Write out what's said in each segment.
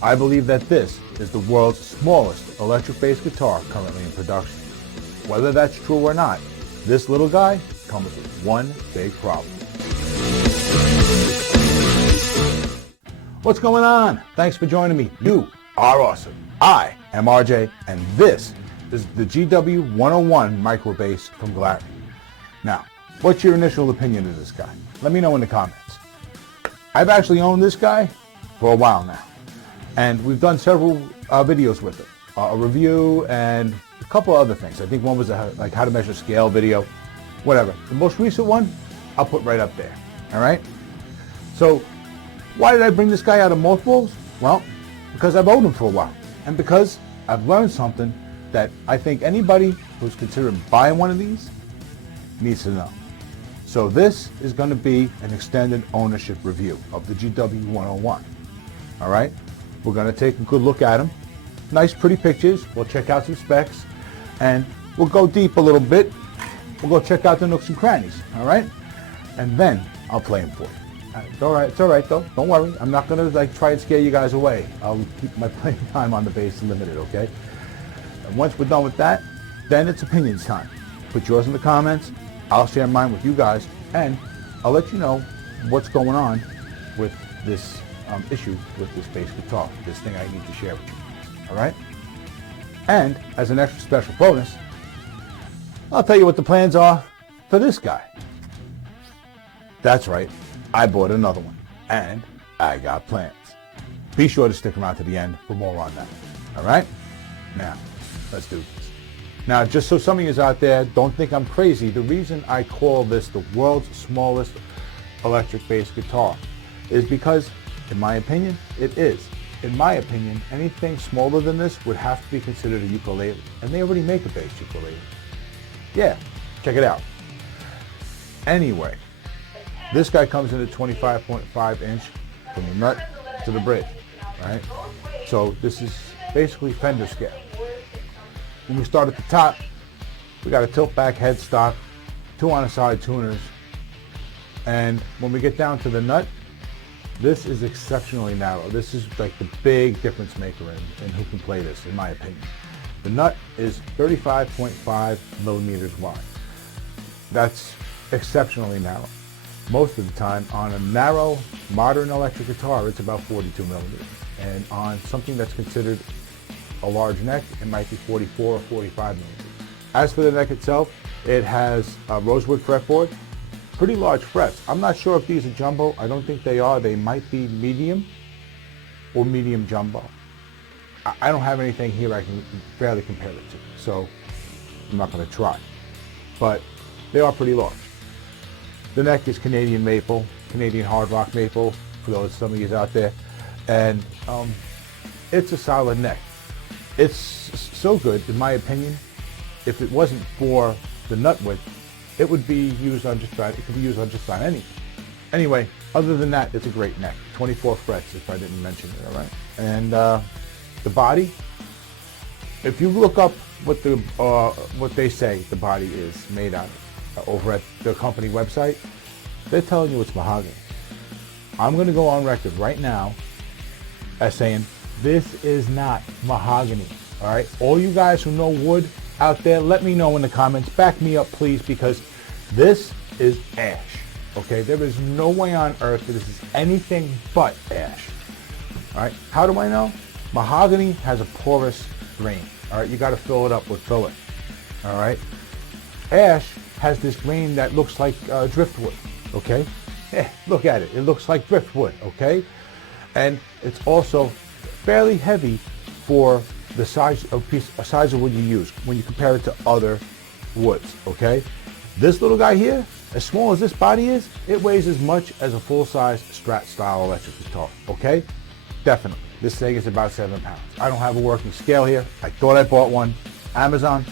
I believe that this is the world's smallest electric bass guitar currently in production. Whether that's true or not, this little guy comes with one big problem. What's going on? Thanks for joining me. You are awesome. I am RJ, and this is the GW101 micro bass from Glarry. Now, what's your initial opinion of this guy? Let me know in the comments. I've actually owned this guy for a while now, and we've done several videos with it. A review and a couple other things. I think one was like how to measure scale video, whatever. The most recent one, I'll put right up there, all right? So, why did I bring this guy out of mothballs? Well, because I've owned him for a while, and because I've learned something that I think anybody who's considering buying one of these needs to know. So this is going to be an extended ownership review of the GW101. All right? We're going to take a good look at him. Nice, pretty pictures. We'll check out some specs, and we'll go deep a little bit. We'll go check out the nooks and crannies. All right? And then I'll play him for you. It's all right. It's all right, though. Don't worry. I'm not going to try and scare you guys away. I'll keep my playing time on the bass limited, okay? And once we're done with that, then it's opinions time. Put yours in the comments. I'll share mine with you guys, and I'll let you know what's going on with this issue with this bass guitar, this thing I need to share with you. All right? And as an extra special bonus, I'll tell you what the plans are for this guy. That's right. I bought another one, and I got plans. Be sure to stick around to the end for more on that. All right? Now, let's do this. Now, just so some of you out there don't think I'm crazy, the reason I call this the world's smallest electric bass guitar is because, in my opinion, it is. In my opinion, anything smaller than this would have to be considered a ukulele, and they already make a bass ukulele. Yeah, check it out. Anyway, this guy comes in at 25.5 inch from the nut to the bridge, right? So this is basically Fender scale. When we start at the top, we got a tilt back headstock, 2 on a side tuners, and when we get down to the nut, this is exceptionally narrow. This is like the big difference maker in who can play this, in my opinion. The nut is 35.5 millimeters wide. That's exceptionally narrow. Most of the time, on a narrow, modern electric guitar, it's about 42 millimeters. And on something that's considered a large neck, it might be 44 or 45 millimeters. As for the neck itself, it has a rosewood fretboard, pretty large frets. I'm not sure if these are jumbo. I don't think they are. They might be medium or medium jumbo. I don't have anything here I can barely compare it to, so I'm not going to try. But they are pretty large. The neck is Canadian maple, Canadian hard rock maple, for those some of you out there, and it's a solid neck. It's so good, in my opinion. If it wasn't for the nut width, it would be used on just about. It could be used on just about anything. Anyway, other than that, it's a great neck. 24 frets, if I didn't mention it. All right, and the body. If you look up what they say the body is made out of over at the company website, they're telling you it's mahogany. I'm going to go on record right now as saying this is not mahogany. All right, all you guys who know wood out there, let me know in the comments. Back me up, please, because this is ash. Okay, there is no way on earth that this is anything but ash. All right, how do I know? Mahogany has a porous grain. All right, you got to fill it up with filler. All right, ash has this grain that looks like driftwood. Okay, yeah, look at it. It looks like driftwood. Okay, and it's also fairly heavy for the size of wood you use when you compare it to other woods. Okay, this little guy here, as small as this body is, it weighs as much as a full-size Strat style electric guitar. Okay, definitely. This thing is about 7 pounds. I don't have a working scale here. I thought I bought one. Amazon,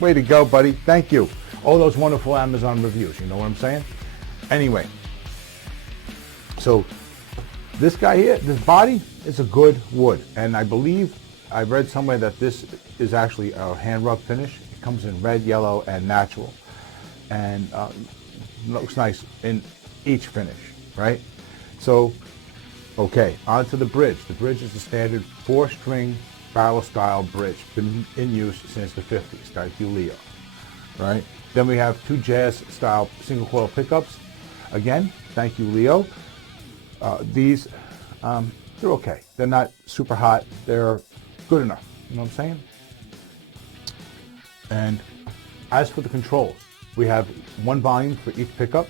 way to go, buddy. Thank you. All those wonderful Amazon reviews. You know what I'm saying? Anyway, so this guy here, this body is a good wood, and I believe I read somewhere that this is actually a hand rub finish. It comes in red, yellow, and natural, and looks nice in each finish, right? So Okay, on to the bridge. The bridge is the standard 4-string barrel style bridge, been in use since the 50s. Thank you, Leo. Right? Then we have 2 jazz style single coil pickups. Again, thank you, Leo. These, they're okay. They're not super hot. They're good enough. You know what I'm saying? And as for the controls, we have 1 volume for each pickup,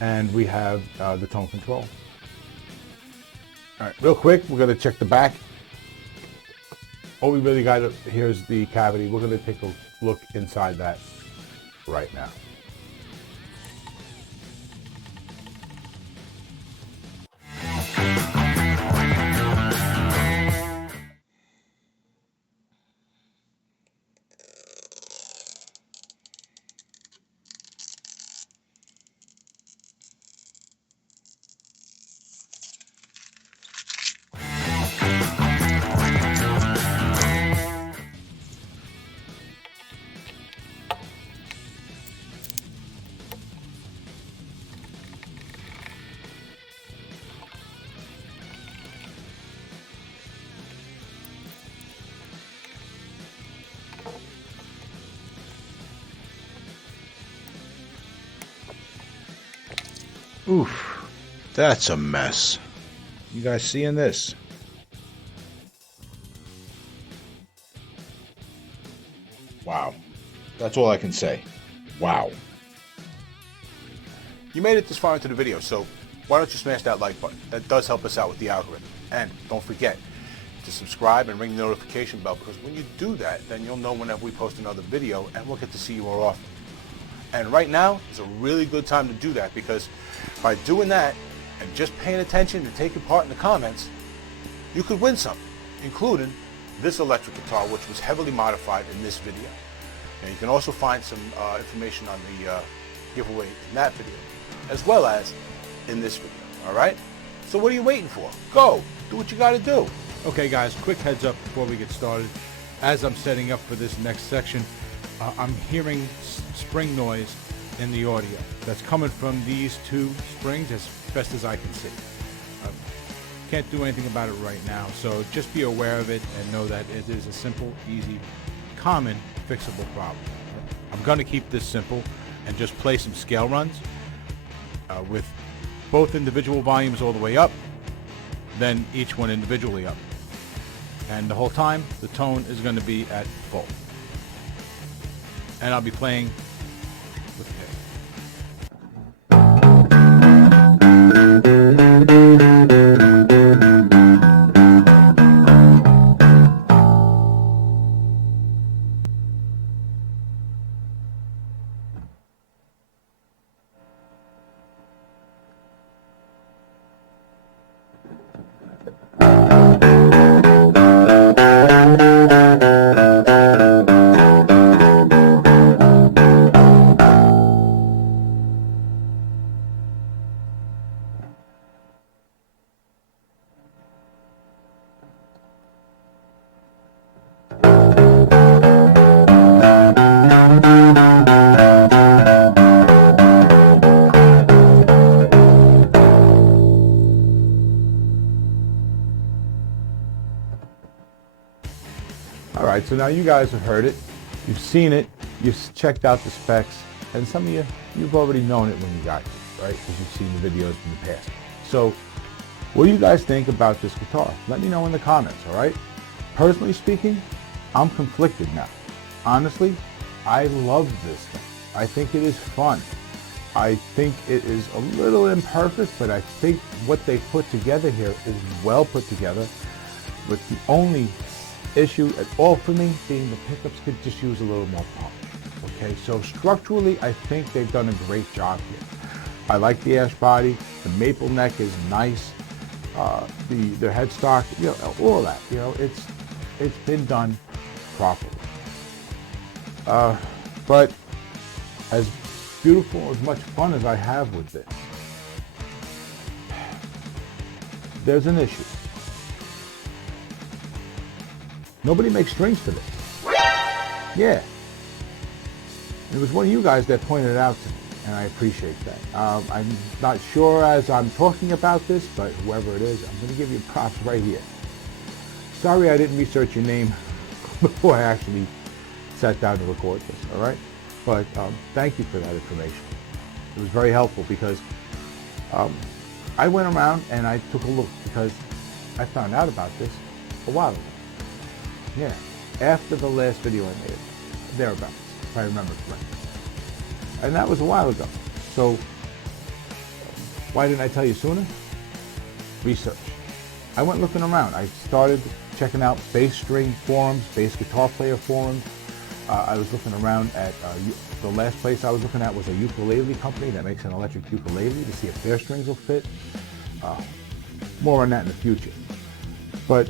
and we have the tone control. All right, real quick, we're going to check the back. All we really got here is the cavity. We're going to take a look inside that right now. Oof, that's a mess. You guys seeing this? Wow. That's all I can say. Wow. You made it this far into the video, so why don't you smash that like button? That does help us out with the algorithm. And don't forget to subscribe and ring the notification bell, because when you do that, then you'll know whenever we post another video, and we'll get to see you more often. And right now is a really good time to do that, because by doing that and just paying attention and taking part in the comments, you could win something, including this electric guitar, which was heavily modified in this video. And you can also find some information on the giveaway in that video, as well as in this video. All right? So what are you waiting for? Go! Do what you got to do. Okay, guys, quick heads up before we get started. As I'm setting up for this next section, I'm hearing spring noise in the audio that's coming from these 2 springs as best as I can see. Can't do anything about it right now, so just be aware of it and know that it is a simple, easy, common, fixable problem. I'm going to keep this simple and just play some scale runs with both individual volumes all the way up, then each one individually up. And the whole time, the tone is going to be at full. And I'll be playing with pick. Alright, so now you guys have heard it, you've seen it, you've checked out the specs, and some of you, you've already known it when you got here, right? Because you've seen the videos in the past. So, what do you guys think about this guitar? Let me know in the comments, alright? Personally speaking, I'm conflicted now. Honestly, I love this thing. I think it is fun. I think it is a little imperfect, but I think what they put together here is well put together, with the only issue at all for me being the pickups could just use a little more pump. Okay, so structurally I think they've done a great job here. I like the ash body, the maple neck is nice, the headstock, you know, all of that, you know, it's been done properly. But as beautiful, as much fun as I have with this, there's an issue. Nobody makes strings for this. Yeah. It was one of you guys that pointed it out to me. and I appreciate that. I'm not sure as I'm talking about this, but whoever it is, I'm going to give you props right here. Sorry I didn't research your name before I actually sat down to record this, all right? But thank you for that information. It was very helpful because I went around and I took a look because I found out about this a while ago. Yeah, after the last video I made, thereabouts, if I remember correctly. And that was a while ago. So why didn't I tell you sooner? Research. I went looking around. I started checking out bass string forums, bass guitar player forums. I was looking around at, the last place I was looking at was a ukulele company that makes an electric ukulele to see if their strings will fit. More on that in the future. But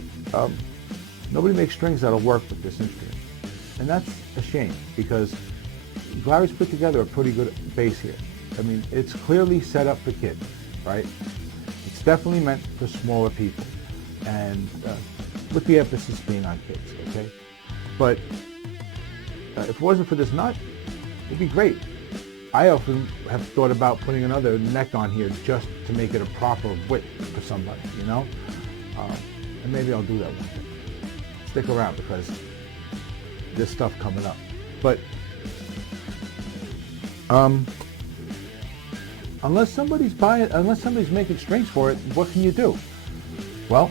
nobody makes strings that'll work with this instrument. And that's a shame because Glarry's put together a pretty good bass here. I mean, it's clearly set up for kids, right? It's definitely meant for smaller people, and with the emphasis being on kids, okay? But if it wasn't for this nut, it'd be great. I often have thought about putting another neck on here just to make it a proper width for somebody, you know? And maybe I'll do that one day. Stick around because there's stuff coming up. But unless somebody's making strings for it, what can you do? Well,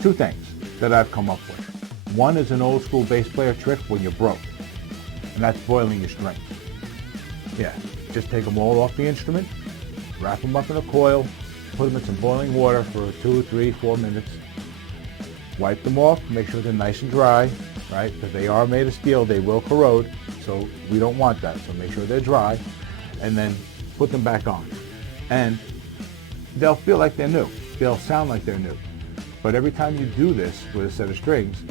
two things that I've come up with. One is an old school bass player trick when you're broke, and that's boiling your strings. Yeah, just take them all off the instrument, wrap them up in a coil, put them in some boiling water for 2, 3, 4 minutes, wipe them off, make sure they're nice and dry, right? Because they are made of steel, they will corrode, so we don't want that. So make sure they're dry, and then put them back on. And they'll feel like they're new. They'll sound like they're new. But every time you do this with a set of strings,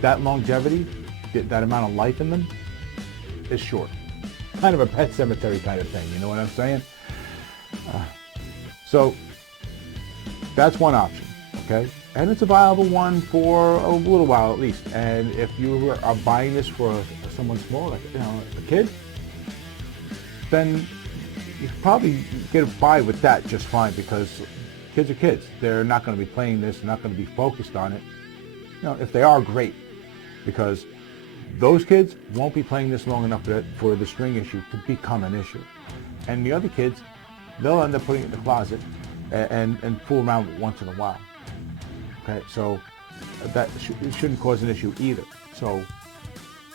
that longevity, that amount of life in them, is short. Kind of a Pet Cemetery kind of thing, you know what I'm saying? So that's one option, okay? And it's a viable one for a little while at least. And if you are buying this for someone small, like a kid, then you can probably get by with that just fine because kids are kids. They're not going to be playing this, not going to be focused on it. If they are, great, because those kids won't be playing this long enough for the string issue to become an issue. And the other kids, they'll end up putting it in the closet and fool around with it once in a while. Okay, so it shouldn't cause an issue either. So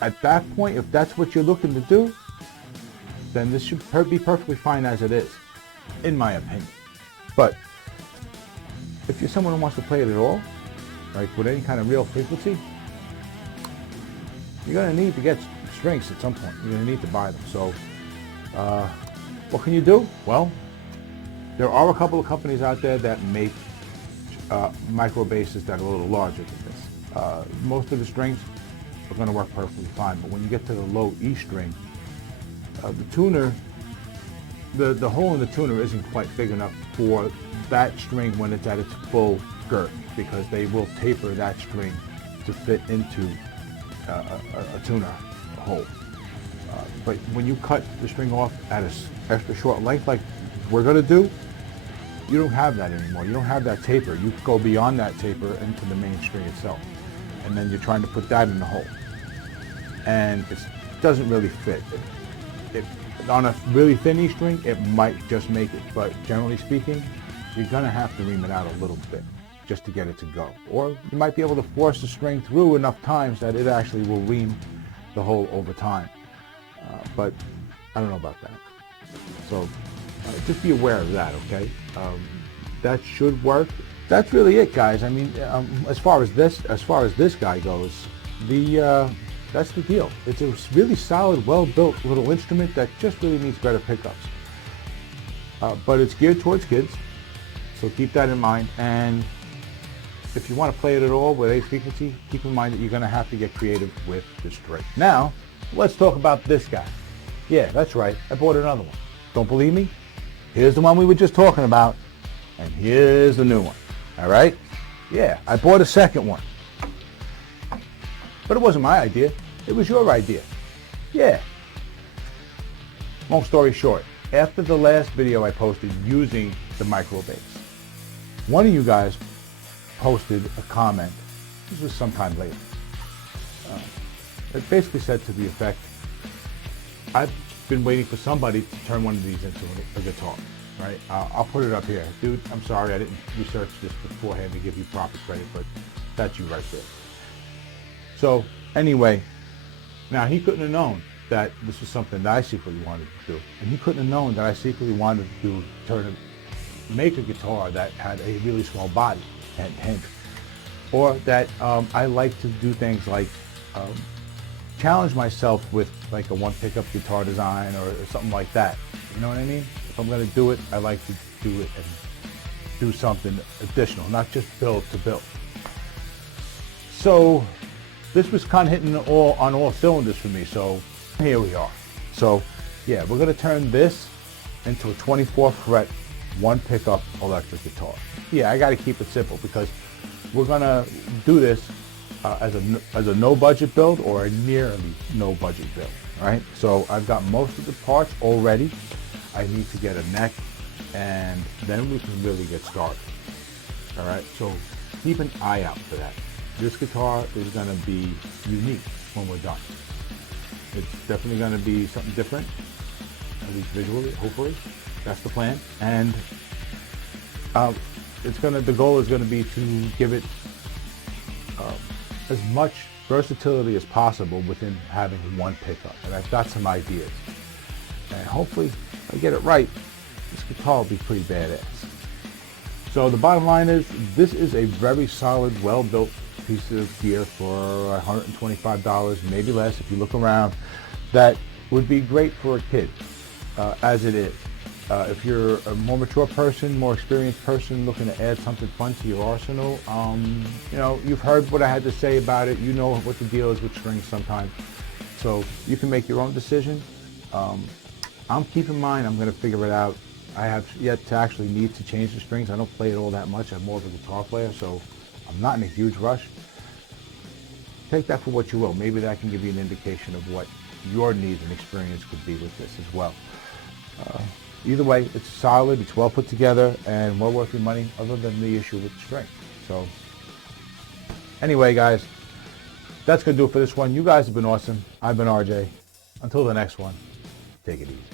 at that point, if that's what you're looking to do, then this should be perfectly fine as it is, in my opinion. But if you're someone who wants to play it at all, like with any kind of real frequency, you're going to need to get strings at some point. You're going to need to buy them. So what can you do? Well, there are a couple of companies out there that make micro basses that are a little larger than this. Most of the strings are going to work perfectly fine, but when you get to the low E string, the tuner, the hole in the tuner isn't quite big enough for that string when it's at its full girth, because they will taper that string to fit into a tuner hole. But when you cut the string off at an extra short length like we're going to do, you don't have that anymore. You don't have that taper. You go beyond that taper into the main string itself. And then you're trying to put that in the hole. And it doesn't really fit. On a really thin E string, it might just make it. But generally speaking, you're going to have to ream it out a little bit just to get it to go. Or you might be able to force the string through enough times that it actually will ream the hole over time. But I don't know about that. So just be aware of that, okay? That should work. That's really it, guys. I mean, as far as this guy goes, that's the deal. It's a really solid, well-built little instrument that just really needs better pickups. But it's geared towards kids, so keep that in mind. And if you want to play it at all with a frequency, keep in mind that you're going to have to get creative with the string. Now, let's talk about this guy. Yeah, that's right. I bought another one. Don't believe me? Here's the one we were just talking about, and here's the new one. All right? Yeah, I bought a second one. But it wasn't my idea. It was your idea. Yeah. long story short, after the last video I posted using the micro bass, one of you guys posted a comment. This was sometime later. It basically said to the effect, I've been waiting for somebody to turn one of these into a guitar, right? I'll put it up here. Dude, I'm sorry I didn't research this beforehand to give you proper credit, but that's you right there. So anyway, now he couldn't have known that this was something that I secretly wanted to do. And he couldn't have known that I secretly wanted to make a guitar that had a really small body and or that I like to do things like challenge myself with like a one pickup guitar design or something like that. You know what I mean? If I'm going to do it, I like to do it and do something additional, not just build to build. So this was kind of hitting on all cylinders for me. So here we are. So yeah, we're going to turn this into a 24 fret, one pickup electric guitar. Yeah, I got to keep it simple because we're going to do this as a no budget build or a nearly no budget build, right? So I've got most of the parts already. I need to get a neck and then we can really get started. All right, so keep an eye out for that. This guitar is going to be unique when we're done. It's definitely going to be something different, at least visually, hopefully. That's the plan. And the goal is going to be to give it as much versatility as possible within having one pickup. And I've got some ideas. And hopefully, if I get it right, this guitar will be pretty badass. So the bottom line is, this is a very solid, well-built piece of gear for $125, maybe less if you look around, that would be great for a kid, as it is. If you're a more mature person, more experienced person looking to add something fun to your arsenal, you know, you've heard what I had to say about it. You know what the deal is with strings sometimes. So you can make your own decision. I'm keeping mine. I'm going to figure it out. I have yet to actually need to change the strings. I don't play it all that much. I'm more of a guitar player, so I'm not in a huge rush. Take that for what you will. Maybe that can give you an indication of what your needs and experience could be with this as well. Either way, it's solid, it's well put together, and well worth your money other than the issue with the string. So anyway, guys, that's going to do it for this one. You guys have been awesome. I've been RJ. Until the next one, take it easy.